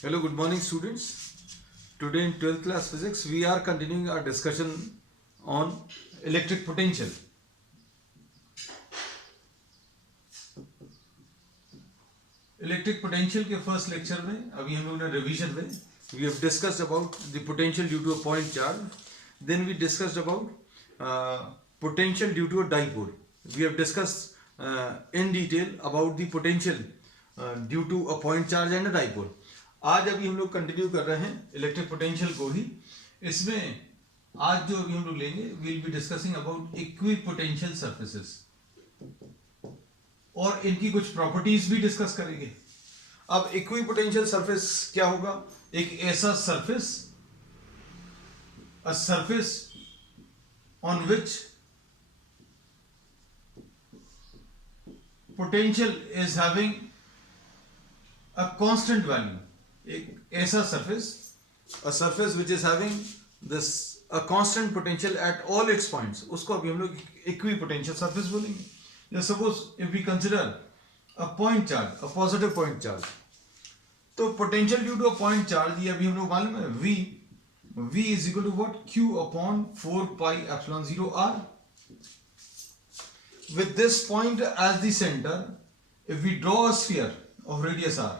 Hello, good morning students. Today in 12th class physics we are continuing our discussion on electric potential. Electric potential के first lecture में अभी हम लोगों ने revision में we have discussed about the potential due to a point charge. Then we discussed about potential due to a dipole. We have discussed in detail about the potential due to a point charge and a dipole. आज अभी हम लोग continue कर रहे हैं electric potential को ही. इसमें आज जो अभी हम लोग लेंगे will be discussing about equipotential surfaces और इनकी कुछ प्रॉपर्टीज भी डिस्कस करेंगे. अब इक्विपोटेंशियल सरफेस क्या होगा? एक ऐसा surface, a surface on which potential is having a constant value. एक ऐसा surface, a surface which is having this a constant potential at all its points, उसको अभी हम लोग equipotential surface बोलेंगे. Just suppose if we consider a point charge, a positive point charge, तो potential due to a point charge ये अभी हम लोग मालूम है V is equal to what? Q upon 4 pi epsilon 0 R. With this point as the center, if we draw a sphere of radius R,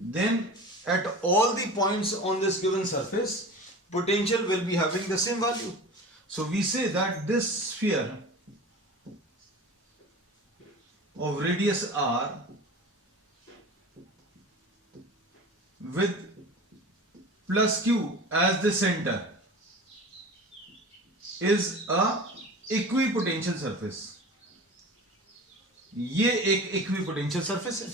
then at all the points on this given surface potential will be having the same value. So we say that this sphere of radius R with plus Q as the center is a equipotential surface. ये एक equipotential surface है.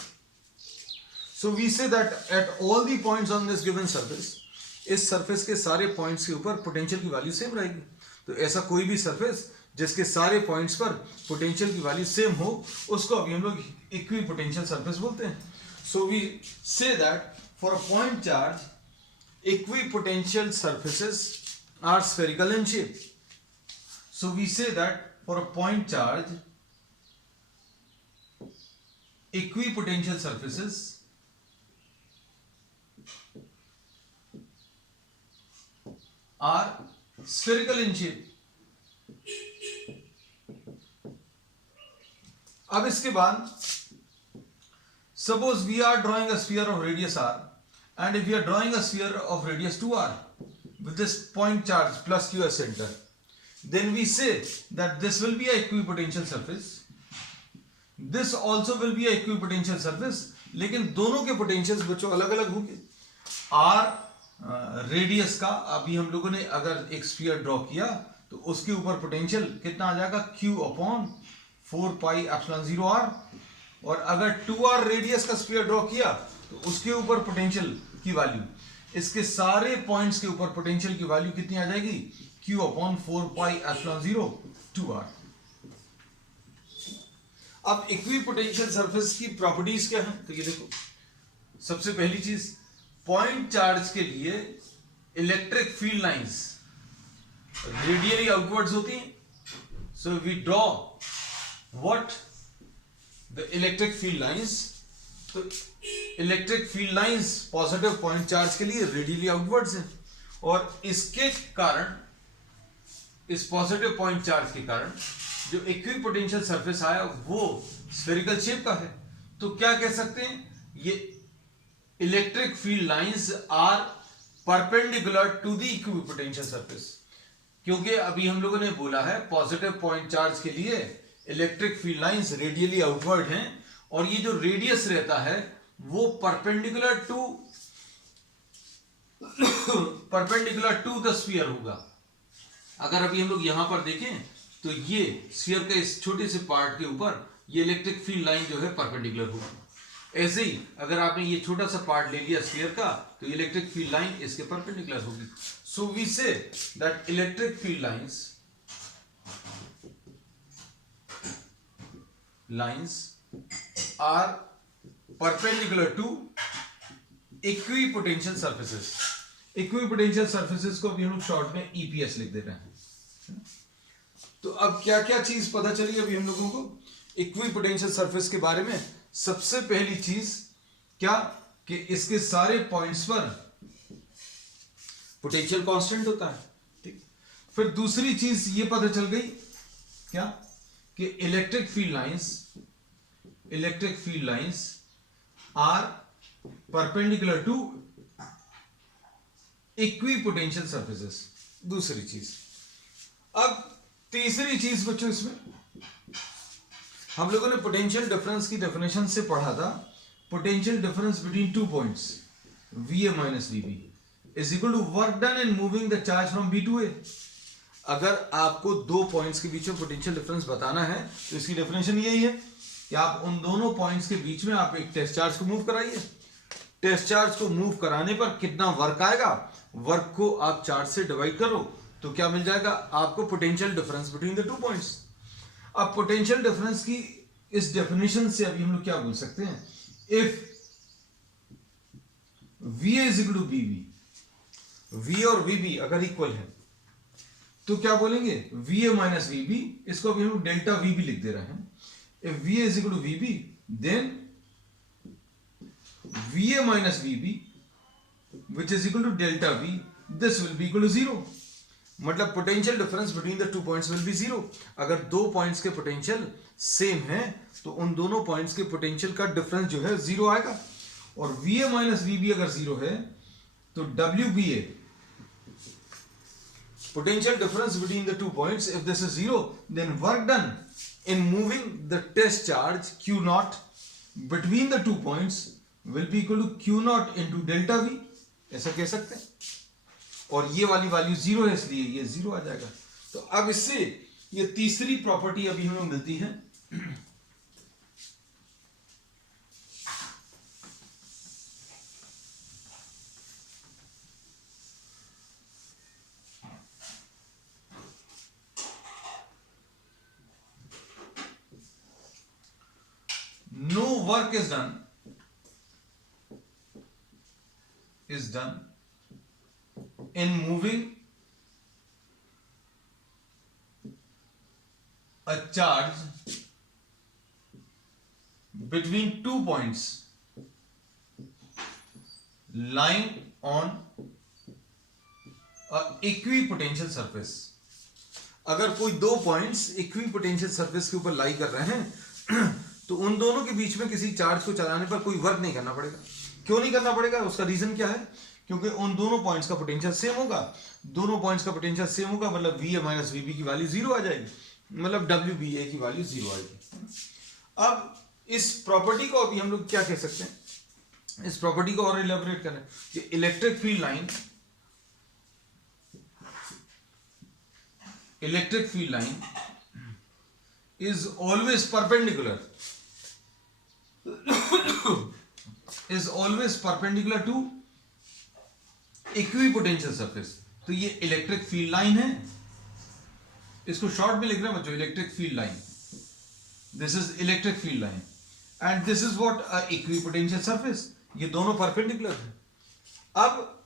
So we say that at all the points on this given surface, इस surface के सारे points के ऊपर potential की value same रहेगी. तो ऐसा कोई भी surface जिसके सारे points पर potential की value same हो, उसको अभी हम लोग equipotential surface बोलते हैं. So we say that for a point charge, equipotential surfaces are spherical in shape. So we say that for a point charge, equipotential surfaces are spherical in shape. अब इसके बाद suppose we are drawing a sphere of radius r, and if we are drawing a sphere of radius 2r with this point charge plus q as center, then we say that this will be a equipotential surface, this also will be a equipotential surface, लेकिन दोनों के potentials बच्चों अलग अलग होंगे. r radius का अभी हम लोगों ने अगर एक स्फीयर ड्रॉ किया तो उसके ऊपर पोटेंशियल कितना आ जाएगा? Q upon 4 pi epsilon 0 r. और अगर 2r रेडियस का स्फीयर ड्रॉ किया तो उसके ऊपर पोटेंशियल की वैल्यू, इसके सारे पॉइंट्स के ऊपर पोटेंशियल की वैल्यू कितनी आ जाएगी? Q upon 4 pi epsilon 0 2r. अब इक्विपोटेंशियल सरफेस की प्रॉपर्टीज क्या है? तो ये देखो, सबसे पहली चीज, पॉइंट चार्ज के लिए electric field lines radially outwards होती हैं. So we draw what the electric field lines. तो electric field lines positive point charge के लिए रेडियली आउटवर्ड्स हैं, और इसके कारण, इस पॉजिटिव पॉइंट चार्ज के कारण जो इक्विपोटेंशियल सरफेस आया वो स्फेरिकल शेप का है. तो क्या कह सकते हैं? ये electric field lines are perpendicular to the equipotential surface. क्योंकि अभी हम लोगों ने बोला है पॉजिटिव पॉइंट चार्ज के लिए electric field lines radially outward हैं, और ये जो रेडियस रहता है वो परपेंडिकुलर टू द स्फीयर होगा. अगर अभी हम लोग यहां पर देखें तो ये स्फीयर के इस छोटे से पार्ट के ऊपर ये इलेक्ट्रिक फील्ड लाइन जो है परपेंडिकुलर होगी. ऐसे ही अगर आपने ये छोटा सा पार्ट ले लिया स्फीयर का तो इलेक्ट्रिक फील्ड लाइन इसके परपेंडिकुलर होगी. So we say that electric field lines are perpendicular to equipotential surfaces. Equipotential surfaces को अभी हम लोग शॉर्ट में ईपीएस लिख दे रहे हैं. तो अब क्या क्या चीज पता चली अभी हम लोगों को इक्विपोटेंशियल सरफेस के बारे में? सबसे पहली चीज क्या, कि इसके सारे पॉइंट्स पर पोटेंशियल कांस्टेंट होता है। ठीक, फिर दूसरी चीज ये पता चल गई क्या कि electric field lines are perpendicular to equipotential surfaces. दूसरी चीज। अब तीसरी चीज बच्चों, इसमें हम लोगों ने पोटेंशियल डिफरेंस की डेफिनेशन से पढ़ा था, potential difference between two points Va minus Vb is equal to work done in moving the charge from B to A। अगर आपको दो पॉइंट्स के बीच में पोटेंशियल डिफरेंस बताना है तो इसकी डेफिनेशन यही है कि आप उन दोनों पॉइंट्स के बीच में आप एक टेस्ट चार्ज को मूव कराइए। टेस्ट चार्ज को मूव कराने पर कितना वर्क आएगा, वर्क को आप चार्ज से डिवाइड करो तो क्या मिल जाएगा आपको, potential difference between the two points. अब पोटेंशियल डिफरेंस की इस डेफिनेशन से अभी हम लोग क्या बोल सकते हैं, if VA is equal to BB, V और VB अगर इक्वल है तो क्या बोलेंगे, VA माइनस VB, इसको अभी हम लोग डेल्टा VB लिख दे रहे हैं। If VA is equal to VB then VA minus VB which is equal to delta V, this will be equal to zero। मतलब potential difference between the two points will be zero. अगर दो points के potential same है तो उन दोनों points के potential का डिफरेंस जो है जीरो आएगा। और VA माइनस VB अगर जीरो है तो WBA, potential difference between the two points, if this is zero then work done in moving the test charge Q naught between the two points will be equal to Q naught into delta V, ऐसा कह सकते हैं। और ये वाली value zero है इसलिए ये जीरो आ जाएगा। तो अब इससे ये तीसरी प्रॉपर्टी अभी हमें मिलती है, no work is done in moving a charge between two points lying on a equipotential surface। अगर कोई दो पॉइंट्स इक्विपोटेंशियल सरफेस के ऊपर लाई कर रहे हैं तो उन दोनों के बीच में किसी चार्ज को चलाने पर कोई वर्क नहीं करना पड़ेगा। क्यों नहीं करना पड़ेगा, उसका रीजन क्या है, क्योंकि उन दोनों पॉइंट्स का पोटेंशियल सेम होगा। दोनों पॉइंट्स का पोटेंशियल सेम होगा मतलब VA माइनस VB की वैल्यू जीरो आ जाएगी, मतलब WBA की वैल्यू जीरो आएगी। अब इस प्रॉपर्टी को अभी हम लोग क्या कह सकते हैं, इस प्रॉपर्टी को और इलेबोरेट करें कि electric field line is always perpendicular to equipotential surface. तो ये इलेक्ट्रिक फील्ड लाइन है, इसको शॉर्ट में लिख रहे हैं बच्चों, electric field line, this is electric field line and this is what equipotential surface, ये दोनों परपेंडिकुलर है। अब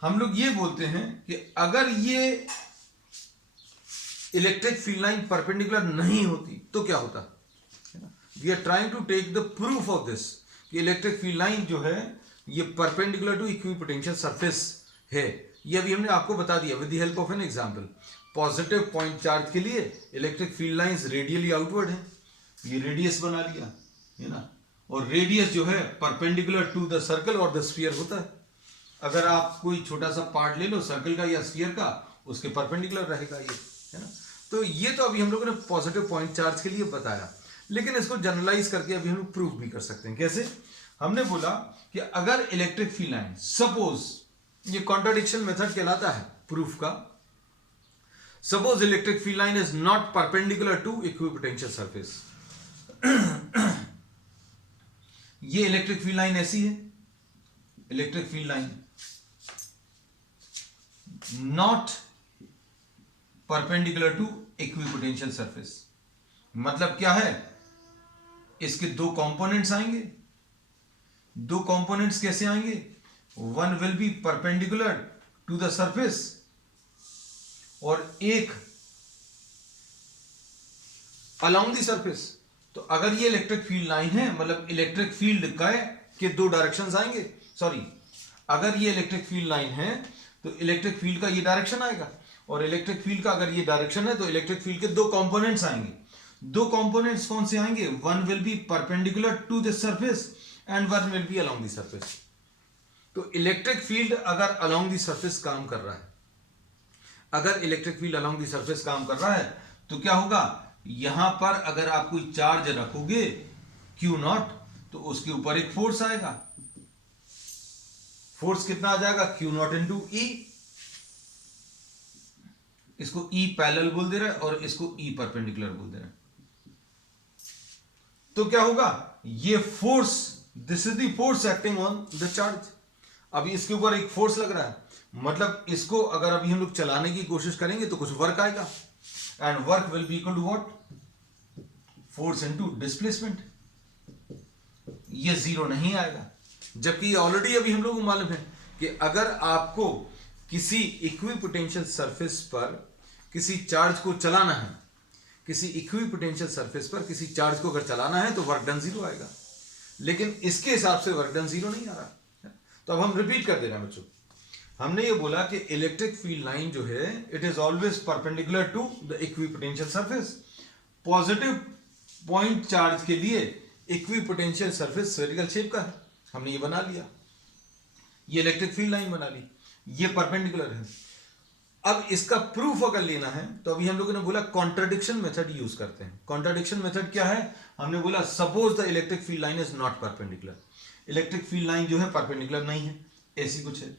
हम लोग ये बोलते हैं कि अगर ये इलेक्ट्रिक फील्ड लाइन परपेंडिकुलर नहीं होती तो क्या होता, we are trying to take the proof of this कि इलेक्ट्रिक फील्ड लाइन जो है ये परपेंडिकुलर टू इक्विपोटेंशियल सरफेस है। ये अभी हमने आपको बता दिया with the help of an example. Positive point charge के लिए electric field lines radially outward है, ये रेडियस बना लिया है ना, और रेडियस जो है परपेंडिकुलर टू द सर्कल और द स्फीयर होता है। अगर आप कोई छोटा सा पार्ट ले लो सर्कल का या स्फीयर का, उसके परपेंडिकुलर रहेगा ये, है ना। तो ये तो अभी हम लोगों ने पॉजिटिव पॉइंट चार्ज के लिए बताया, लेकिन इसको जनरलाइज करके अभी हम लोग प्रूफ भी कर सकते हैं। कैसे, हमने बोला कि अगर इलेक्ट्रिक फील्ड लाइन, सपोज ये कॉन्ट्राडिक्शन मेथड कहलाता है प्रूफ का, suppose electric field line is not perpendicular to equipotential surface. ये इलेक्ट्रिक फील्ड लाइन ऐसी है, electric field line not perpendicular to equipotential surface. मतलब क्या है, इसके दो कंपोनेंट्स आएंगे। दो कंपोनेंट्स कैसे आएंगे, one will be perpendicular to the surface और एक अलोंग द सरफेस। तो अगर ये इलेक्ट्रिक फील्ड लाइन है मतलब इलेक्ट्रिक फील्ड का के दो डायरेक्शंस आएंगे, सॉरी, अगर ये इलेक्ट्रिक फील्ड लाइन है तो इलेक्ट्रिक फील्ड का ये डायरेक्शन आएगा, और इलेक्ट्रिक फील्ड का अगर ये डायरेक्शन है तो इलेक्ट्रिक फील्ड के दो कंपोनेंट्स आएंगे। दो कंपोनेंट्स कौन से आएंगे? One will be perpendicular to the surface and one will be along the surface. तो इलेक्ट्रिक फील्ड अगर अलोंग द सरफेस काम कर रहा है, अगर electric field along the surface काम कर रहा है तो क्या होगा, यहां पर अगर आप कोई चार्ज रखोगे Q नॉट तो उसके ऊपर एक फोर्स आएगा। फोर्स कितना आ जाएगा? Q नॉट इंटू ई। इसको E पैरेलल बोल दे रहा है और इसको E परपेंडिकुलर बोल दे रहा है। तो क्या होगा, ये force, this is the force acting on the charge. अभी इसके ऊपर एक फोर्स लग रहा है, मतलब इसको अगर अभी हम लोग चलाने की कोशिश करेंगे तो कुछ वर्क आएगा, and work will be equal to what? Force into displacement. ये जीरो नहीं आएगा, जबकि ऑलरेडी अभी हम लोग को मालूम है कि अगर आपको किसी इक्विपोटेंशियल सरफेस पर किसी चार्ज को चलाना है, किसी इक्विपोटेंशियल सरफेस पर किसी चार्ज को अगर चलाना है तो वर्क डन जीरो आएगा, लेकिन इसके हिसाब से वर्क डन जीरो नहीं आ रहा। तो अब हम रिपीट कर दे रहे हैं बच्चों। हमने ये बोला कि इलेक्ट्रिक फील्ड लाइन जो है it is always perpendicular to the equipotential surface. Positive point charge के लिए इक्विपोटेंशियल सरफेस स्फेरिकल शेप का है, हमने ये बना लिया, ये इलेक्ट्रिक फील्ड लाइन बना ली, ये परपेंडिकुलर है। अब इसका प्रूफ अगर लेना है तो अभी हम लोगों ने बोला कॉन्ट्राडिक्शन मेथड यूज करते हैं। कॉन्ट्राडिक्शन मेथड क्या है? हमने बोला suppose the electric field line is not perpendicular. Electric field line जो है परपेंडिकुलर नहीं है, ऐसी कुछ है,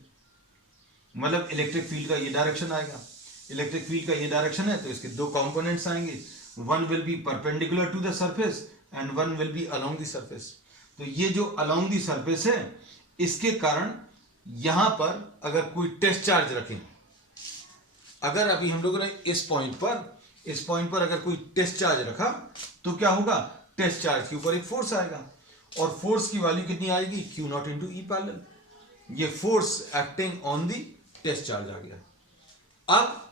मतलब इलेक्ट्रिक फील्ड का ये डायरेक्शन आएगा, इलेक्ट्रिक फील्ड का ये डायरेक्शन है तो इसके दो कंपोनेंट्स आएंगे, one will be perpendicular to the surface and one will be along the surface. तो ये जो अलोंग द सरफेस है इसके कारण यहां पर अगर कोई टेस्ट चार्ज रखें, अगर अभी हम लोगों ने इस पॉइंट पर अगर कोई टेस्ट चार्ज रखा तो क्या होगा, टेस्ट चार्ज के ऊपर एक फोर्स आएगा और फोर्स की वैल्यू कितनी आएगी? Q naught into E parallel. ये force acting on the test charge आ गया। अब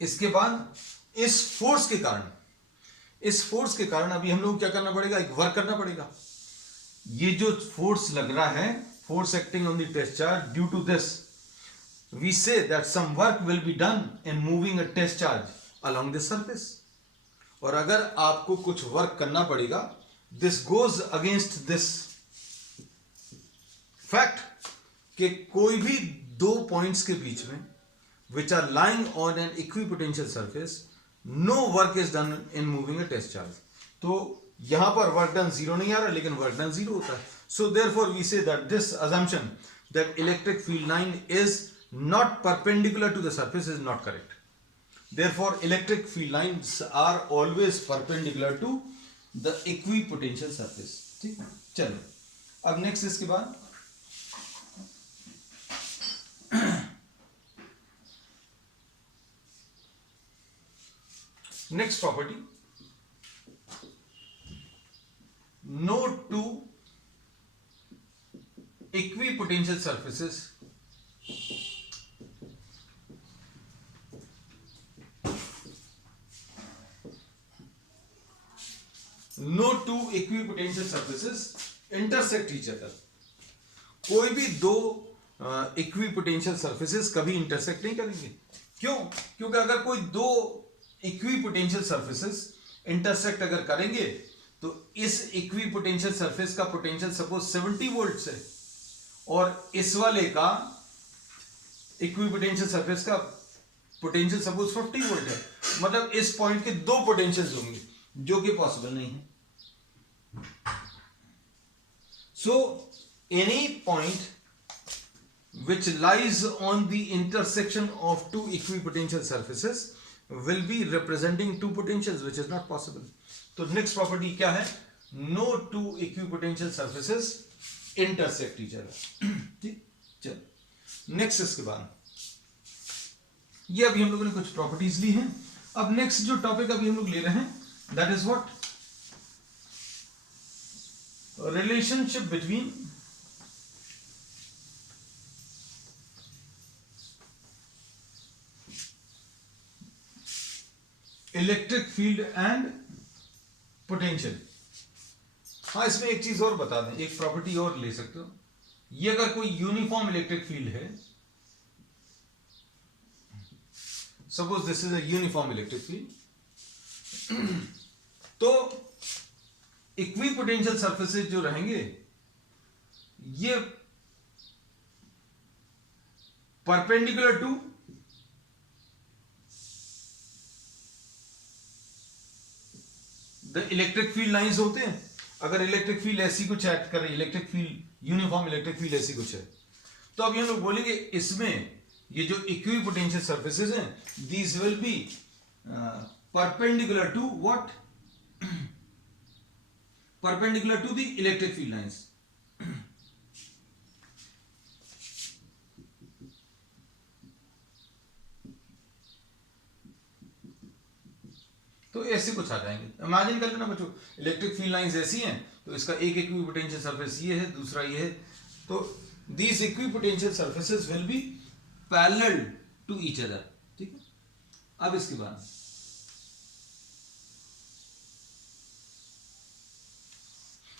इसके बाद इस फोर्स के कारण अभी हम लोग को क्या करना पड़ेगा? एक वर्क करना पड़ेगा। ये जो फोर्स लग रहा है, force acting on the test charge, due to this we say that some work will be done in moving a test charge along the surface। और अगर आपको कुछ वर्क करना पड़ेगा, this goes against this fact कि कोई भी दो पॉइंट्स के बीच में which are lying on an equipotential surface, no work is done in moving a test charge। तो यहां पर वर्क डन जीरो नहीं आ रहा, लेकिन वर्क डन जीरो होता है। So therefore we say that this assumption that electric field line is not perpendicular to the surface is not correct। Therefore electric field lines are always perpendicular to the equipotential surface। ठीक, चलो अब next इसके बाद next property, no two equipotential surfaces intersect each other। कोई भी दो equipotential surfaces कभी intersect नहीं करेंगे। क्यों? क्योंकि अगर कोई दो इक्विपोटेंशियल सर्फेसेस इंटरसेक्ट अगर करेंगे तो इस इक्विपोटेंशियल सरफेस का पोटेंशियल सपोज 70 वोल्ट है और इस वाले का इक्विपोटेंशियल सरफेस का पोटेंशियल सपोज 50 वोल्ट है, मतलब इस पॉइंट के दो पोटेंशियल्स होंगे जो कि पॉसिबल नहीं है। So any point which lies on the intersection of two equipotential surfaces will be representing two potentials, which is not possible। तो नेक्स्ट प्रॉपर्टी क्या है? No two equipotential surfaces intersect each other. ठीक, चलो next इसके बाद ये अभी हम लोगों ने कुछ प्रॉपर्टीज ली हैं। अब नेक्स्ट जो टॉपिक अभी हम लोग ले रहे हैं that is what? Relationship between electric field and potential. हाँ, इसमें एक चीज और बता दें, एक प्रॉपर्टी और ले सकते हो। ये अगर कोई यूनिफॉर्म इलेक्ट्रिक फील्ड है, suppose this is a uniform electric field, तो इक्विपोटेंशियल सरफेसेस जो रहेंगे ये perpendicular to the electric field lines होते हैं। अगर इलेक्ट्रिक फील्ड ऐसी कुछ एक्ट कर रही है, electric field uniform electric field ऐसी कुछ है, तो अब ये लोग बोलेंगे इसमें ये जो इक्विपोटेंशियल सरफेसेस हैं these will be perpendicular to what, perpendicular to the electric field lines. तो ऐसे कुछ आ जाएंगे। इमेजिन कर लेना बच्चों, इलेक्ट्रिक फील्ड लाइंस ऐसी हैं, तो इसका एक इक्विपोटेंशियल सरफेस ये है, दूसरा ये है, तो these equipotential surfaces will be parallel to each other. ठीक है, अब इसके बाद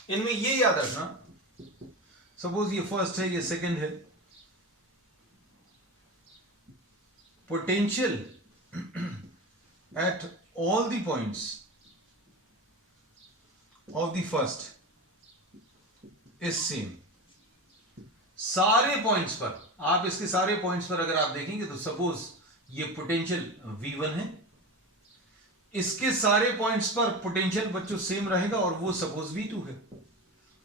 इनमें ये याद रखना, सपोज ये फर्स्ट है, ये सेकंड है, potential at all the points of the first is same। सारे पॉइंट्स पर, आप इसके सारे पॉइंट्स पर अगर आप देखेंगे तो सपोज ये पोटेंशियल V1 है, इसके सारे पॉइंट्स पर पोटेंशियल बच्चों सेम रहेगा, और वो सपोज V2 है,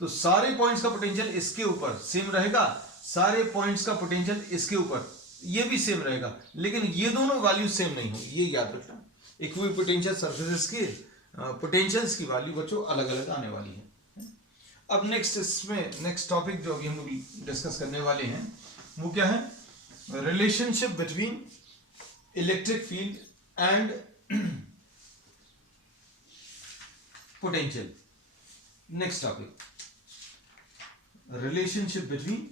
तो सारे पॉइंट्स का पोटेंशियल इसके ऊपर सेम रहेगा, सारे पॉइंट्स का पोटेंशियल इसके ऊपर ये भी सेम रहेगा, लेकिन ये दोनों वैल्यू सेम नहीं होगी, ये याद रखना। इक्विपोटेंशियल सरफेसेस के पोटेंशियल्स की वैल्यू बच्चों अलग अलग आने वाली है। अब नेक्स्ट इसमें नेक्स्ट टॉपिक जो अभी हम लोग डिस्कस करने वाले हैं वो क्या है, relationship between electric field and potential. Next topic, relationship between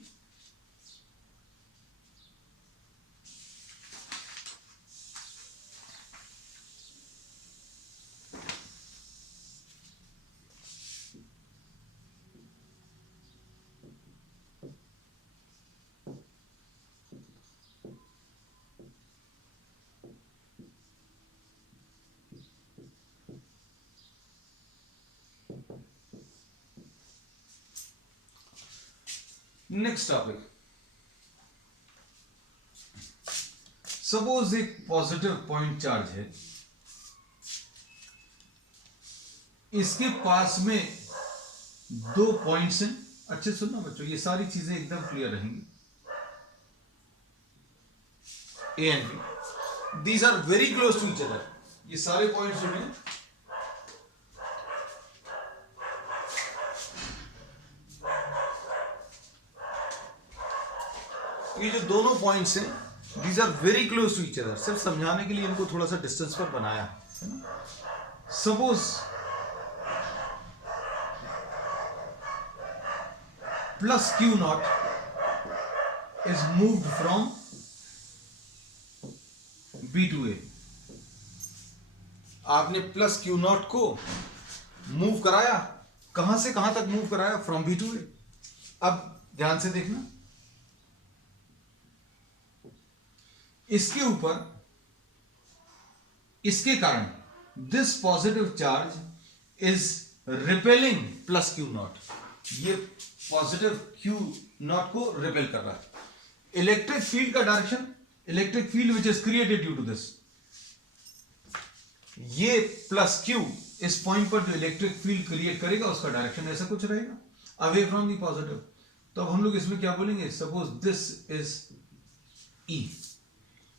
next topic, suppose एक पॉजिटिव पॉइंट चार्ज है, इसके पास में दो पॉइंट्स हैं। अच्छे सुनना बच्चों, ये सारी चीजें एकदम क्लियर रहेंगी। A and B, these are very close to each other. ये सारे पॉइंट्स जो हैं ये जो दोनों पॉइंट्स हैं these are very close to each other. सिर्फ समझाने के लिए इनको थोड़ा सा डिस्टेंस पर बनाया है ना। Suppose plus q naught is moved from B to A. आपने प्लस क्यू नॉट को मूव कराया, कहां से कहां तक मूव कराया, फ्रॉम बी टू ए। अब ध्यान से देखना, इसके ऊपर, इसके कारण this positive charge is repelling plus q naught. ये पॉजिटिव क्यू नॉट को रिपेल कर रहा है। इलेक्ट्रिक फील्ड का direction, electric field which is created due to this, ये प्लस क्यू इस पॉइंट पर जो इलेक्ट्रिक फील्ड क्रिएट करेगा उसका डायरेक्शन ऐसा कुछ रहेगा, अवे फ्रॉम दी पॉजिटिव। तो अब हम लोग इसमें क्या बोलेंगे, suppose this is E,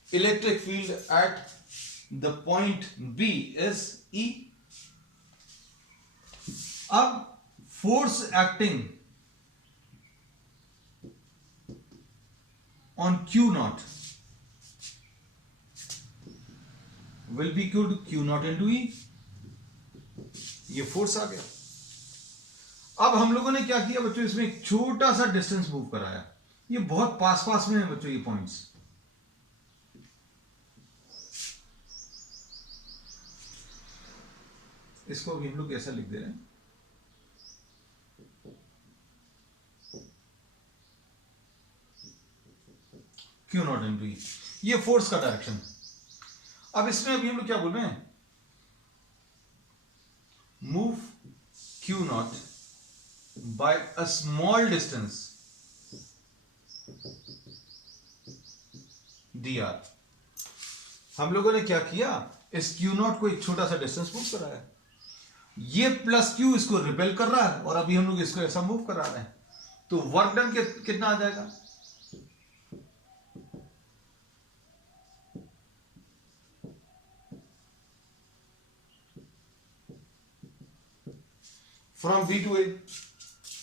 electric field at the point B is E. अब force acting on q naught will be equal to q naught into E. ये फोर्स आ गया। अब हम लोगों ने क्या किया बच्चों, इसमें एक छोटा सा डिस्टेंस मूव कराया। ये बहुत पास पास में है बच्चों, ये पॉइंट्स। इसको भी हम लोग ऐसा लिख दे रहे हैं, क्यू नॉट इंटू ई, ये फोर्स का डायरेक्शन है। अब इसमें अभी हम लोग क्या बोल रहे हैं, move q naught by a small distance d r. हम लोगों ने क्या किया, इस क्यू नॉट को एक छोटा सा डिस्टेंस मूव कराया, ये प्लस क्यू इसको रिपेल कर रहा है और अभी हम लोग इसको ऐसा मूव करा रहे हैं, तो वर्क डन कितना आ जाएगा, फ्रॉम बी टू ए,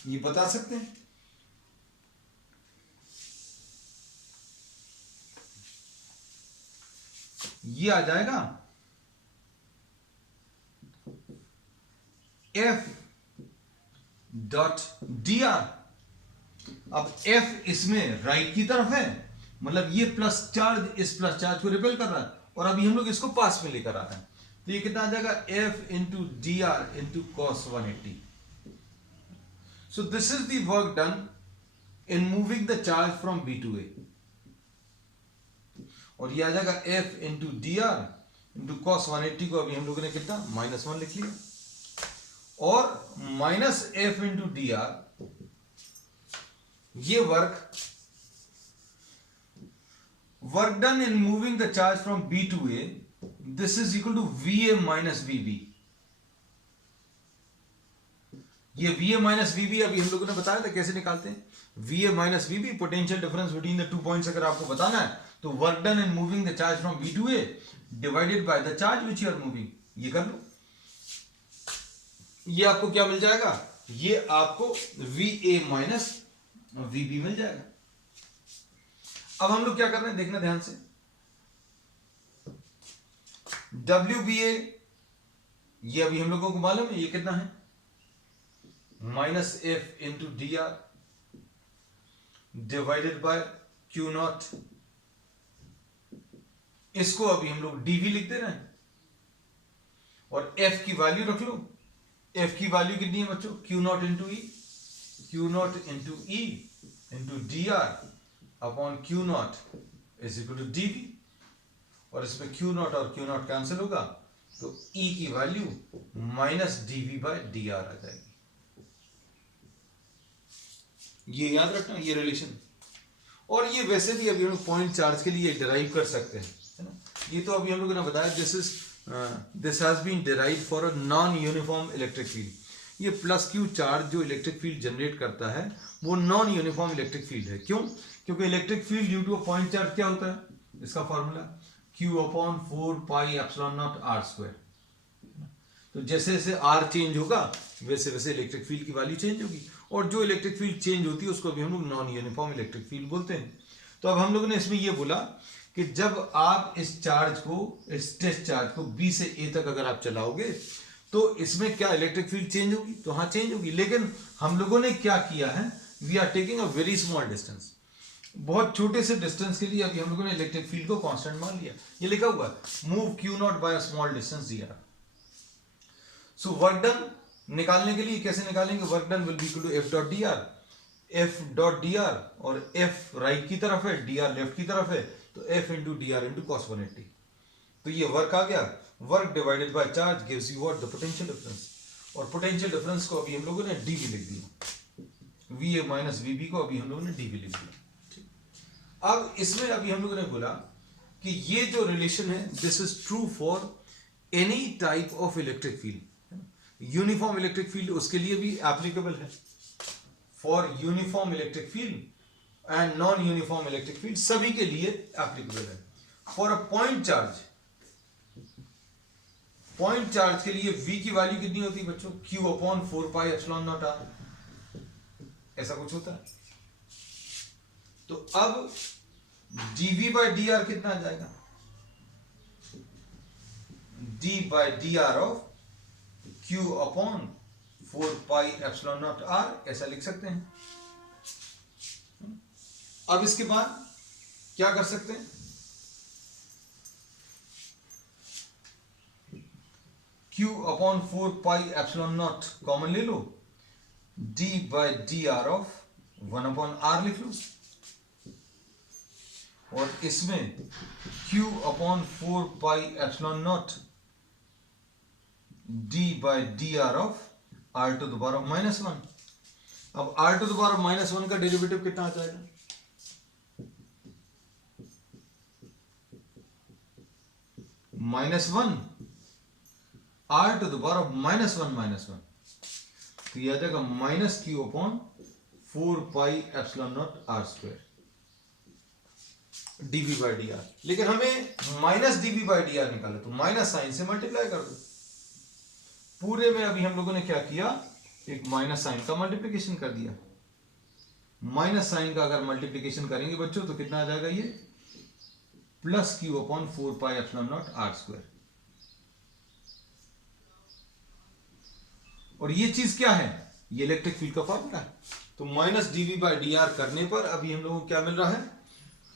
ये बता सकते हैं। ये आ जाएगा एफ डॉट डी आर। अब एफ इसमें राइट की तरफ है, मतलब ये प्लस चार्ज इस प्लस चार्ज को रिपेल कर रहा है और अभी हम लोग इसको पास में लेकर आ रहे हैं, तो ये कितना आ जाएगा, F into D R into cos 180। So this is the work done in moving the charge from B to A, और ये आ जाएगा F into D R into cos 180 को अभी हम लोगों ने कितना -1 लिख लिया, और minus F into D R, ये work done in moving the charge from B to A, this is equal to V A minus V B. ये V A minus V B अभी हम लोगों ने बताया था कैसे निकालते हैं, V A minus V B potential difference between the 2 points अगर आपको बताना है तो work done in moving the charge from B to A divided by the charge which you are moving, ये कर लो, ये आपको क्या मिल जाएगा, ये आपको V A minus V B मिल जाएगा। अब हम लोग क्या कर रहे हैं, देखना ध्यान से, डब्ल्यू बी ए, ये अभी हम लोगों को मालूम है ये कितना है, minus F into D R divided by Q not, इसको अभी हम लोग डीवी लिख दे रहे हैं और एफ की वैल्यू रख लो, एफ की वैल्यू कितनी है बच्चों, q naught into E, q naught into E into D R upon q naught is equal to D V, और इसमें क्यू नॉट और क्यू नॉट कैंसिल होगा तो ई की वैल्यू minus D V by D R आ जाएगी। ये याद रखना, ये रिलेशन, और ये वैसे भी अभी हम लोग पॉइंट चार्ज के लिए डिराइव कर सकते हैं, है ना, ये तो अभी हम लोगों ने बताया this has been derived for a non uniform electric field. ये प्लस क्यू चार्ज जो इलेक्ट्रिक फील्ड जनरेट करता है वो नॉन यूनिफॉर्म इलेक्ट्रिक फील्ड है। क्यों? क्योंकि electric field due to a point charge क्या होता है, इसका formula Q upon 4 pi epsilon naught r square. तो जैसे जैसे आर चेंज होगा वैसे वैसे इलेक्ट्रिक फील्ड की वैल्यू चेंज होगी, और जो इलेक्ट्रिक फील्ड चेंज होती है उसको भी हम लोग नॉन यूनिफॉर्म इलेक्ट्रिक फील्ड बोलते हैं। तो अब हम लोगों ने इसमें यह बोला कि जब आप इस चार्ज को, इस टेस्ट चार्ज को B से A तक अगर आप चलाओगे तो इसमें क्या इलेक्ट्रिक फील्ड चेंज होगी, तो हाँ चेंज होगी, लेकिन हम लोगों ने क्या किया है, we are taking a very small distance, बहुत छोटे से डिस्टेंस के लिए अभी हम लोगों ने इलेक्ट्रिक फील्ड को कांस्टेंट मान लिया। ये लिखा हुआ है move q naught by a small distance d r. So work done निकालने के लिए कैसे निकालेंगे, work done will be equal to F dot d r, F dot d r, और एफ राइट की तरफ है, डी आर लेफ्ट की तरफ है, तो F into D R into cos 180। तो ये वर्क आ गया, work divided by charge gives you what, the potential difference, और पोटेंशियल डिफरेंस को अभी हम लोगों ने डीवी लिख दिया, V A minus V B को अभी हम लोगों ने डीवी लिख दिया। अब इसमें अभी हम लोगों ने बोला कि ये जो रिलेशन है this is true for any type of electric field, uniform electric field उसके लिए भी एप्लीकेबल है, for uniform electric field and non uniform electric field सभी के लिए एप्लीकेबल है। For a point charge, point charge के लिए V की वैल्यू कितनी होती है बच्चों, Q upon 4 pi epsilon naught R, ऐसा कुछ होता है। तो अब dV बाय dr कितना आ जाएगा, d by dr of Q upon 4 pi epsilon naught R, ऐसा लिख सकते हैं। अब इसके बाद क्या कर सकते हैं, Q upon 4 pi epsilon naught common ले लो, d by D r of 1 upon r लिख लो, और इसमें Q upon 4 pi epsilon naught d by d r of r to the power of -1। अब r to the power of -1 का derivative कितना आ जाएगा? -1 r to the power of -1 तो यह आ जाएगा -q upon 4 pi epsilon naught r square dv by d are. लेकिन हमें -dv बाई डी आर निकाला, तो माइनस साइन से मल्टीप्लाई कर दो। पूरे में अभी हम लोगों ने क्या किया, एक माइनस साइन का मल्टीप्लिकेशन कर दिया। माइनस साइन का अगर मल्टीप्लिकेशन करेंगे बच्चों तो कितना आ जाएगा, ये plus q upon 4 pi epsilon naught r square. और ये चीज क्या है, ये इलेक्ट्रिक फील्ड का फॉर्मूला है। तो minus dV by d r करने पर अभी हम लोगों को क्या मिल रहा है,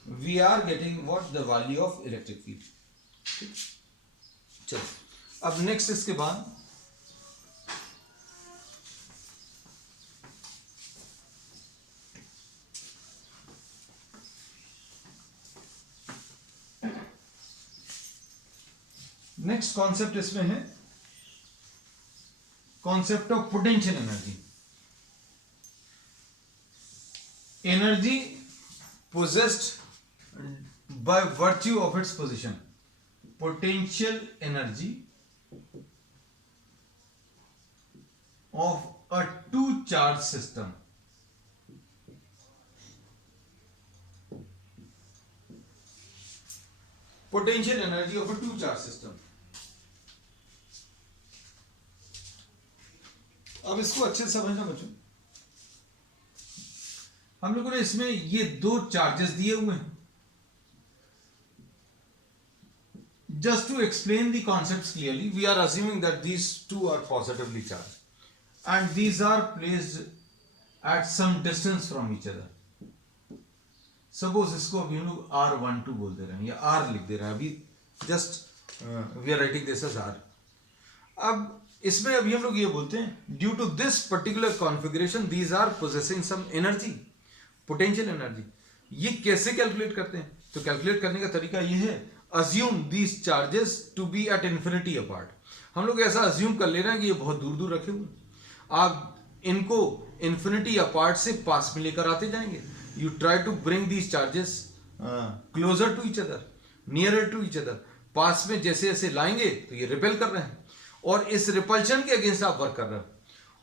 we are getting what, the value of electric field. चलो अब नेक्स्ट इसके बाद नेक्स्ट कॉन्सेप्ट इसमें है concept of potential energy. Energy possessed by virtue of its position, potential energy of a two charge system potential energy of a two charge system। अब इसको अच्छे से समझना बच्चों, हम लोगों ने इसमें ये दो चार्जेस दिए हुए हैं। Just to explain the concepts clearly, we are assuming that these two are positively charge and these are placed at some distance from each other. Suppose इसको अभी हम लोग R12 बोल दे रहे हैं या R लिख दे रहे हैं, अभी just we are writing this as R। अब इसमें अभी हम लोग ये बोलते हैं, due to this particular configuration these are possessing some energy, potential energy. ये कैसे कैलकुलेट करते हैं, तो कैलकुलेट करने का तरीका ये है, assume these charges to be at infinity apart. हम लोग ऐसा अज्यूम कर ले रहे हैं कि ये बहुत दूर दूर रखे हुए, आप इनको इन्फिनिटी अपार्ट से पास में लेकर आते जाएंगे। You try to bring these charges closer to each other, nearer to each other. पास में जैसे जैसे लाएंगे तो ये रिपेल कर रहे हैं, और इस रिपल्शन के अगेंस्ट आप वर्क कर रहे हैं,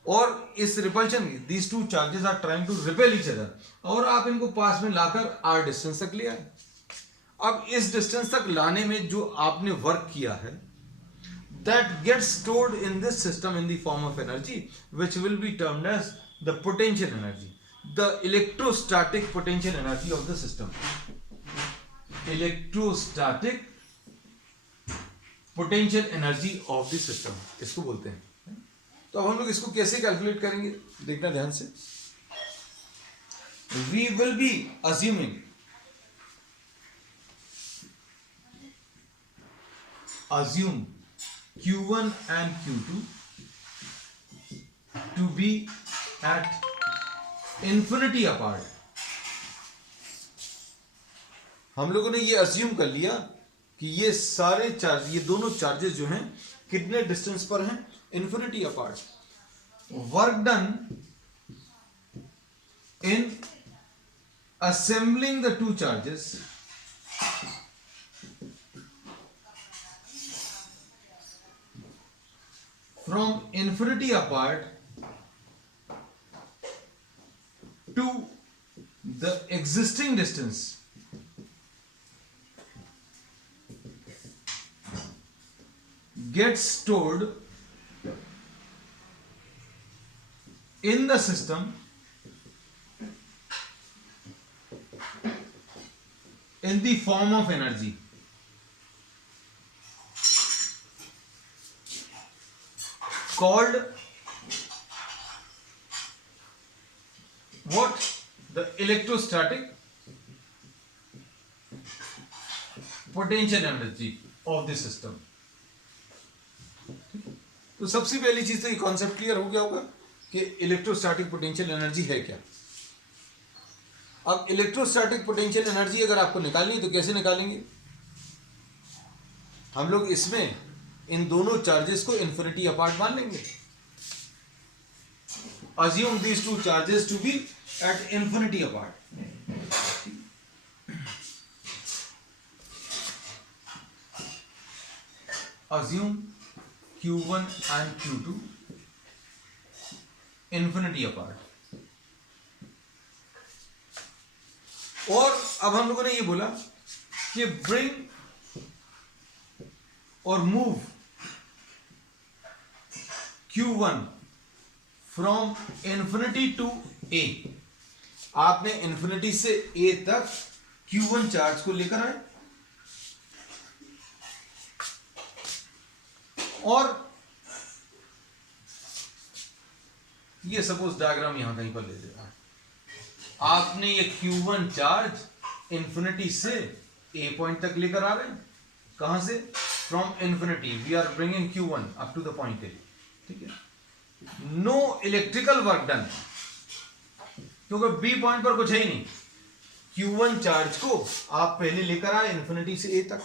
और इस repulsion these two charges are trying to repel each other, और आप इनको पास में लाकर आर डिस्टेंस तक ले आए। अब इस डिस्टेंस तक लाने में जो आपने वर्क किया है, that gets stored in this system in the form of energy which will be termed as the potential energy, the electrostatic potential energy of the system. Electrostatic potential energy of the system इसको बोलते हैं। तो अब हम लोग इसको कैसे calculate करेंगे, देखना ध्यान से। We will be assuming assume Q1 and Q2 to be at infinity apart। हम लोगों ने ये अज्यूम कर लिया कि ये सारे चार्ज, ये दोनों चार्जेस जो हैं कितने डिस्टेंस पर हैं, infinity apart. Work done in assembling the two charges from infinity apart to the existing distance gets stored in the system in the form of energy called what, the electrostatic potential energy of the system। तो सबसे पहली चीज तो ये concept clear हो गया होगा कि इलेक्ट्रोस्टैटिक पोटेंशियल एनर्जी है क्या। अब इलेक्ट्रोस्टैटिक पोटेंशियल एनर्जी अगर आपको निकालनी है तो कैसे निकालेंगे? हम लोग इसमें इन दोनों चार्जेस को इन्फिनिटी अपार्ट मान लेंगे. Assume these two charges to be at infinity apart. Assume Q1 and Q2 infinity apart. और अब हम लोगों ने ये बोला कि bring और move Q1 from infinity to A. आपने इन्फिनिटी से ए तक Q1 चार्ज को लेकर आए और ये सपोज डायग्राम यहां कहीं पर ले लेना. आपने ये Q1 चार्ज इन्फिनिटी से ए पॉइंट तक लेकर आ रहे हैं. कहां से? From infinity we are bringing Q1 up to the point A. ठीक है. नो इलेक्ट्रिकल वर्क डन, क्योंकि बी पॉइंट पर कुछ है ही नहीं. Q1 चार्ज को आप पहले लेकर आए इन्फिनिटी से ए तक.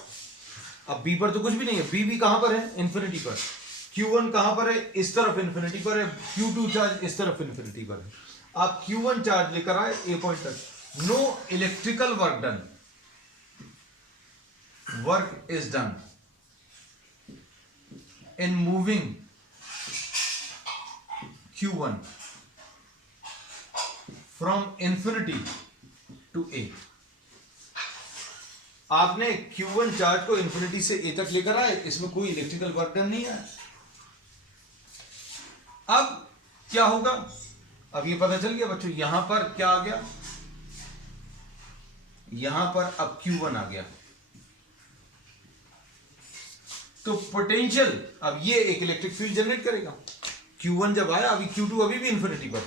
अब बी पर तो कुछ भी नहीं है. बी भी कहां पर है? इन्फिनिटी पर. Q1 कहां पर है? इस तरफ इन्फिनिटी पर है. Q2 चार्ज इस तरफ इन्फिनिटी पर है. आप Q1 चार्ज लेकर आए ए पॉइंट तक. No electrical work done. Work is done in moving Q1 from infinity to A. आपने Q1 चार्ज को इन्फिनिटी से A तक लेकर आए. इसमें कोई इलेक्ट्रिकल वर्क डन नहीं है. अब क्या होगा? अब ये पता चल गया बच्चों. यहां पर क्या आ गया? यहां पर अब Q1 आ गया. तो पोटेंशियल अब ये एक इलेक्ट्रिक फील्ड जनरेट करेगा. Q1 जब आया, अभी Q2 अभी भी इन्फिनिटी पर.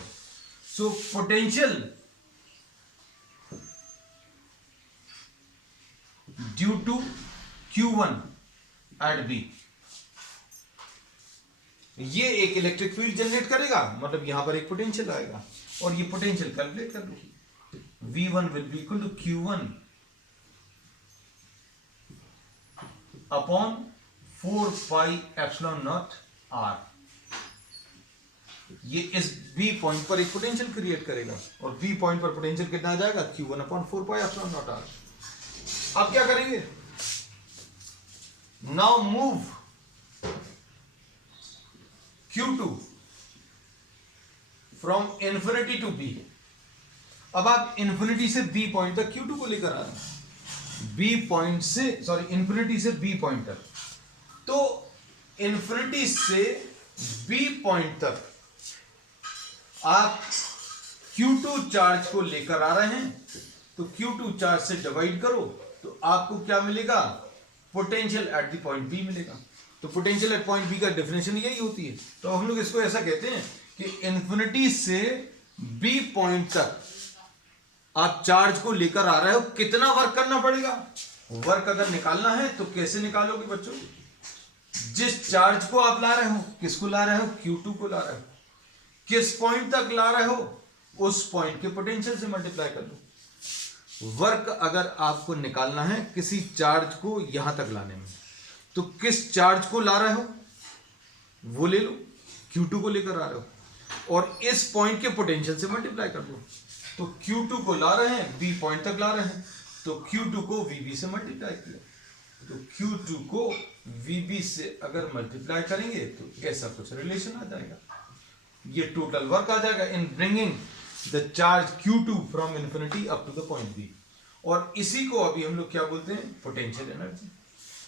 So potential due to Q1 at B, ये एक इलेक्ट्रिक फील्ड जनरेट करेगा. मतलब यहां पर एक पोटेंशियल आएगा और ये पोटेंशियल कैलकुलेट कर लो. V1 will be equal to Q1 upon 4 pi epsilon naught R. ये इस B पॉइंट पर एक पोटेंशियल क्रिएट करेगा और B पॉइंट पर पोटेंशियल कितना आ जाएगा? Q1 upon 4 pi epsilon naught R. अब क्या करेंगे? Now move Q2 from infinity to B. अब आप इन्फिनिटी से B पॉइंट तक Q2 को लेकर आ रहे हैं. B पॉइंट से इन्फिनिटी से B पॉइंट तक. तो इन्फिनिटी से B पॉइंट तक आप Q2 चार्ज को लेकर आ रहे हैं. तो Q2 चार्ज से डिवाइड करो तो आपको क्या मिलेगा? Potential at the point B मिलेगा. तो पोटेंशियल एट पॉइंट B का डेफिनेशन यही होती है. तो हम लोग इसको ऐसा कहते हैं कि इन्फिनिटी से B पॉइंट तक आप चार्ज को लेकर आ रहे हो. कितना वर्क करना पड़ेगा? वर्क अगर निकालना है तो कैसे निकालोगे बच्चों? जिस चार्ज को आप ला रहे हो, किसको ला रहे हो? Q2 को ला रहे हो. किस पॉइंट तक ला रहे हो? उस पॉइंट के पोटेंशियल से मल्टीप्लाई कर लो. वर्क अगर आपको निकालना है किसी चार्ज को यहां तक लाने में, तो किस चार्ज को ला रहे हो वो ले लो. Q2 को लेकर आ रहे हो और इस पॉइंट के पोटेंशियल से मल्टीप्लाई कर दो. तो Q2 को ला रहे हैं, B पॉइंट तक ला रहे हैं, तो Q2 को VB से मल्टीप्लाई किया. तो Q2 को VB से अगर मल्टीप्लाई करेंगे तो ऐसा कुछ रिलेशन आ जाएगा. ये टोटल वर्क आ जाएगा in bringing the charge Q2 from infinity up to the point B. और इसी को अभी हम लोग क्या बोलते हैं? Potential energy.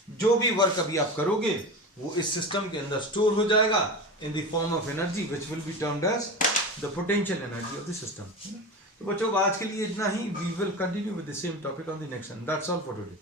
जो भी वर्क अभी आप करोगे वो इस सिस्टम के अंदर स्टोर हो जाएगा in the form of energy which will be termed as the potential energy of the system. तो बच्चों आज के लिए इतना ही. We will continue with the same topic on the next one. That's all for today.